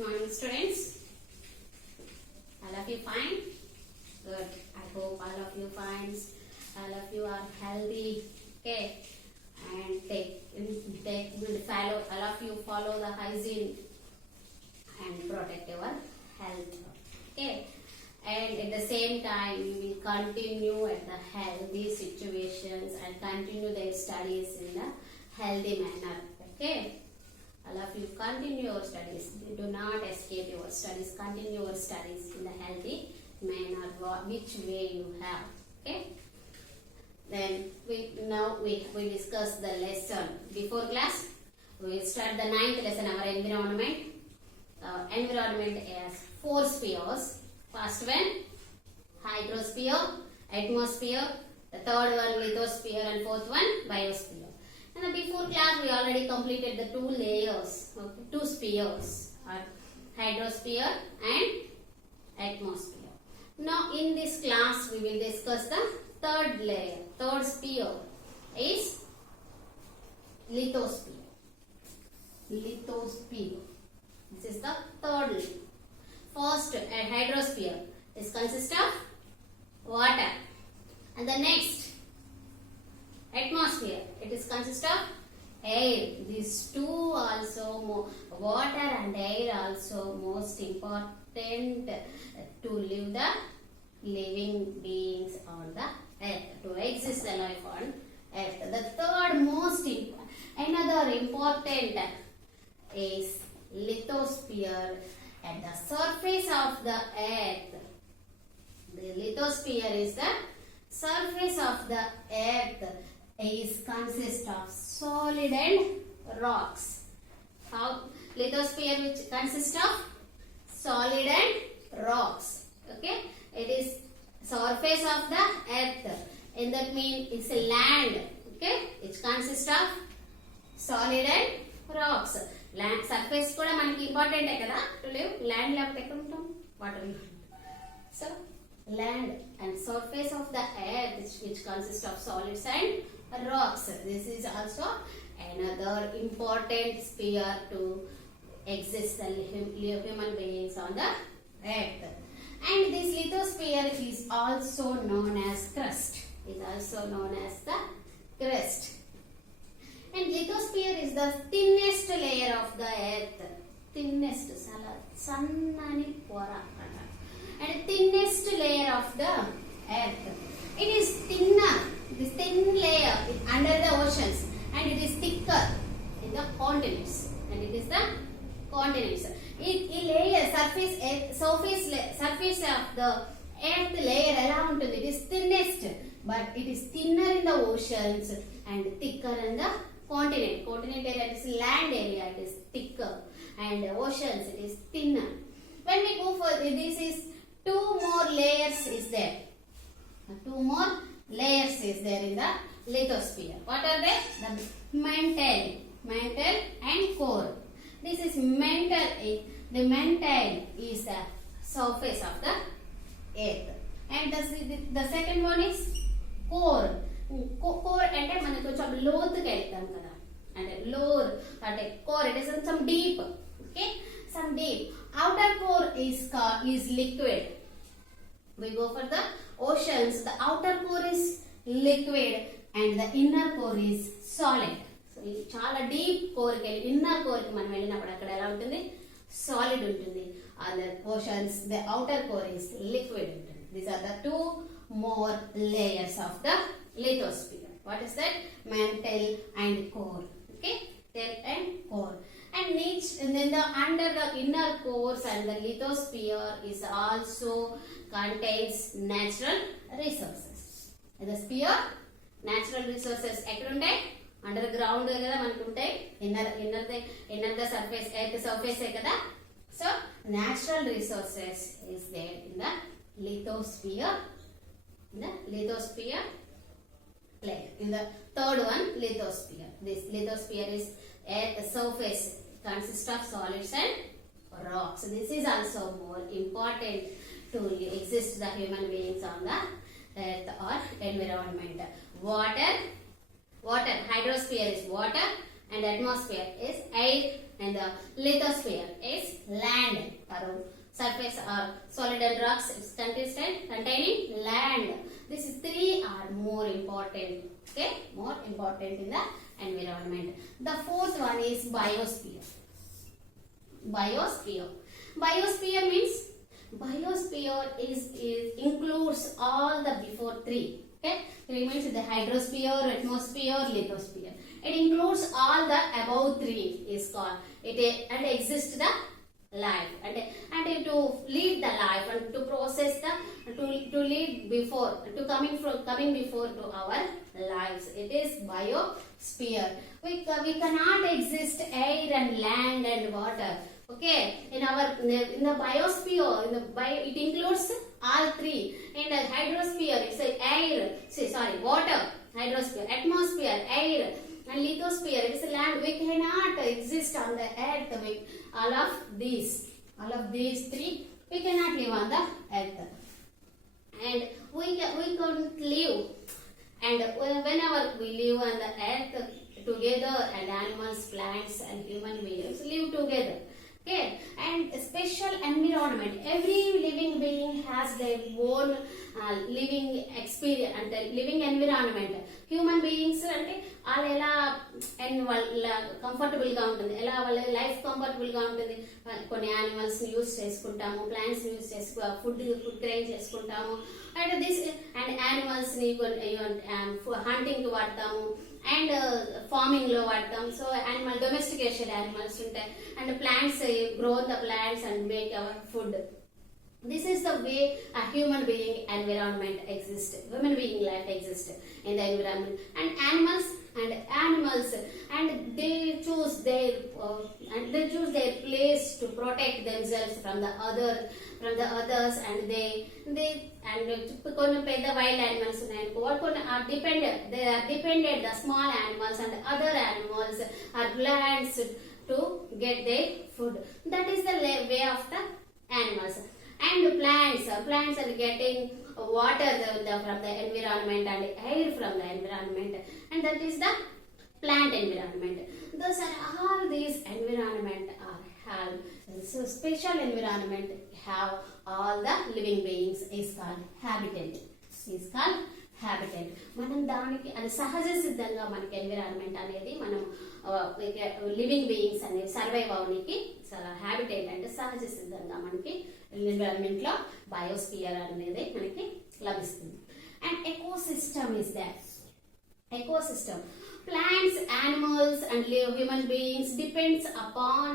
Good morning, students. All of you fine? Good. I hope all of you fine. All of you are healthy. Okay. And follow. All of you follow the hygiene and protect your health. Okay. And at the same time, we will continue at the healthy situations and continue their studies in a healthy manner. Okay. All of you continue your studies. Do not escape your studies. Continue your studies in a healthy manner, which way you have. Okay. Then we discuss the lesson. Before class, we will start the 9th lesson. Our environment. Environment has 4 spheres. First one, hydrosphere, atmosphere. The third one, lithosphere, and fourth one, biosphere. And before class, we already completed the 2 layers, 2 spheres, hydrosphere and atmosphere. Now, in this class, we will discuss the third layer, third sphere is lithosphere. Lithosphere. This is the third layer. First, a hydrosphere is consist of water, and the next atmosphere, it is consist of air. These two also, water and air also most important to live the living beings on the earth, to exist alive on earth. The third most another important is lithosphere at the surface of the earth. The lithosphere is the surface of the earth is consist of solid and rocks. How lithosphere which consists of solid and rocks. Okay, it is surface of the earth, and that means it's a land. Okay, it consists of solid and rocks. Land surface kuda manaki important kada to live. Land leకపోతే ఎక్కడ ఉంటాం? Water. So land and surface of the earth which consists of solids and rocks. This is also another important sphere to exist the human beings on the earth. And this lithosphere is also known as crust. Is also known as the crust. And lithosphere is the thinnest layer of the earth. Thinnest, sannani pora. And thinnest layer of the earth. It is thinner, this thin layer under the oceans, and it is thicker in the continents. And it is the continents. This layer, surface of the earth layer around it is thinnest, but it is thinner in the oceans and thicker in the continent. Continent area, it is land area, it is thicker, and oceans, it is thinner. When we go for this is 2 more layers is there. 2 more layers is there in the lithosphere. What are they? The mantle and core. This is mantle. The mantle is the surface of the earth, and the second one is core. Core అంటే మనం కొంచెం లోతుకి వెళ్తాం కదా, అంటే lower అంటే core, it is some deep. Okay, some deep. Outer core is liquid. We go for the oceans. The outer core is liquid and the inner core is solid. So ఇది చాలా deep core కి inner core కి మనం వెళ్ళినప్పుడు అక్కడ ఎలా ఉంటుంది? Solid ఉంటుంది. And the oceans, the outer core is liquid ఉంటుంది. These are the 2 more layers of the lithosphere. What is that? Mantle and core. Okay, tail and core. And then under the inner cores and the lithosphere is also contains natural resources. The sphere, natural resources ఎక్కడ ఉంటాయి? Under ground కదా మనకు ఉంటాయి. Inner the surface, earth surface కదా. So natural resources is there in the lithosphere. In the lithosphere layer. In the third one, lithosphere. This lithosphere is at the surface, consists of solids and rocks. This is also more important to exist the human beings on the earth or environment. Water, hydrosphere is water, and atmosphere is air, and the lithosphere is land. Surface or solid and rocks is containing land. These three are more important. Okay, more important in the environment. The fourth one is biosphere. Biosphere means includes all the before three. Okay, three means the hydrosphere, atmosphere, lithosphere. It includes all the above three is called it, and exists the life, and to lead the life and to process the to lead before to coming before to our lives. It is biosphere. We cannot exist air and land and water. Okay, in the biosphere, it includes all three. In the hydrosphere, it's air, water, hydrosphere, atmosphere, air, and lithosphere, it is land. We cannot exist on the earth with all of these three. We cannot live on the earth, and we can't live. And whenever we live on the earth together, and animals, plants, and human beings live together. Okay, and special environment. Every living being has their own living experience and living environment. Human beings అంటే వాళ్ళు ఎలా వాళ్ళ comfortable గా ఉంటుంది, ఎలా వాళ్ళ life comfortable గా ఉంటుంది. కొన్ని యానిమల్స్ ని యూస్ చేసుకుంటాము, ప్లాంట్స్ ని యూస్ ఫుడ్ గ్రైన్ చేసుకుంటాము, అండ్ యానిమల్స్ ని హంటింగ్ కి వాడతాము, అండ్ ఫార్మింగ్ లో వాడతాం. సో యానిమల్ డొమెస్టికేషన్ యానిమల్స్ ఉంటాయి, and plants grow the plants and make our food. This is the way a human being environment exists. Human being life exists in the environment, and animals and they choose their place to protect themselves from the others, and they కొన్ని పెద్ద wild animals ఉన్నాయనుకో, కొన్ని they are dependent, the small animals and other animals are plants to get their food. That is the way of the animals. And plants are getting water from the environment and air from the environment, and that is the plant environment. Those are all these environment have so special environment have all the living beings is called habitat. మనం దానికి అది సహజ సిద్ధంగా మనకి environment అనేది మనం living beings అనేవి survive అవడానికి హ్యాబిటేట్ అంటే సహజ సిద్ధంగా మనకి ఎన్విరాన్మెంట్ లో బయోస్ఫియర్ అనేది మనకి లభిస్తుంది. And ecosystem is that. ecosystem, plants, animals and human beings depends upon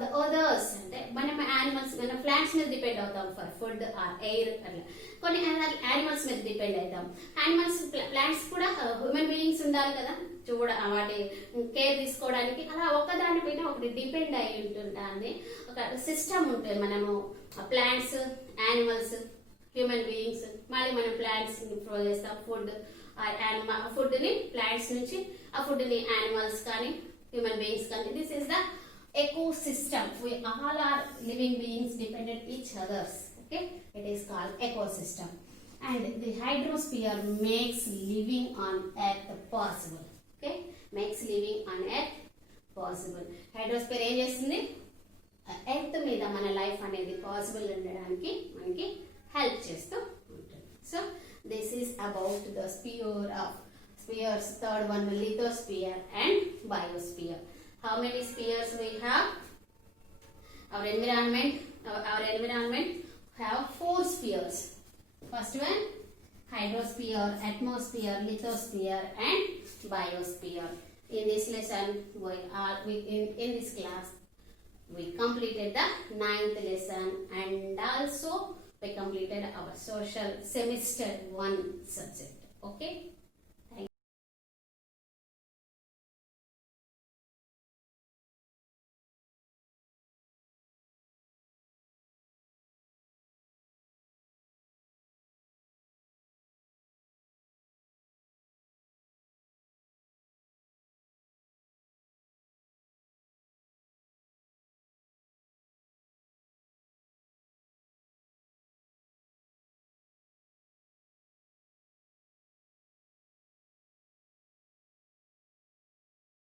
the others. అంటే మనం యానిమల్స్ మన ప్లాంట్స్ మీద డిపెండ్ అవుతాం ఫర్ ఫుడ్ ఆర్ ఎయిర్. అట్లా కొన్ని యానిమల్స్ మీద డిపెండ్ అవుతాం. యానిమల్స్ ప్లాంట్స్ కూడా హ్యూమన్ బీయింగ్స్ ఉండాలి కదా, వాటి కేర్ తీసుకోవడానికి. అలా ఒకదాని పైన ఒకటి డిపెండ్ అయి ఉంటుందని ఒక సిస్టమ్ ఉంటుంది. మనము ప్లాంట్స్, యానిమల్స్, హ్యూమన్ బీయింగ్స్, మళ్ళీ మనం ప్లాంట్స్ ప్రొవైడ్ చేస్తాం ఫుడ్ ని ప్లాంట్స్ నుంచి, ఆ ఫుడ్ ని యానిమల్స్ కానీ హ్యూమన్ బీయింగ్స్ కానీ. This is the ecosystem. We all are living beings dependent each others. Okay, it is called ecosystem. And the hydrosphere makes living on earth possible. Okay, makes living on earth possible. Hydrosphere ఏం చేస్తుంది? Earth మీద మన life అనేది possible ఉండడానికి మనకి help చేస్తూ ఉంటుంది. So this is about the spheres. Third one, lithosphere and biosphere. How many spheres we have? Our environment have 4 spheres. First one, hydrosphere, atmosphere, lithosphere and biosphere. In this lesson, in this class, we completed the 9th lesson, and also we completed our social semester 1 subject. Okay.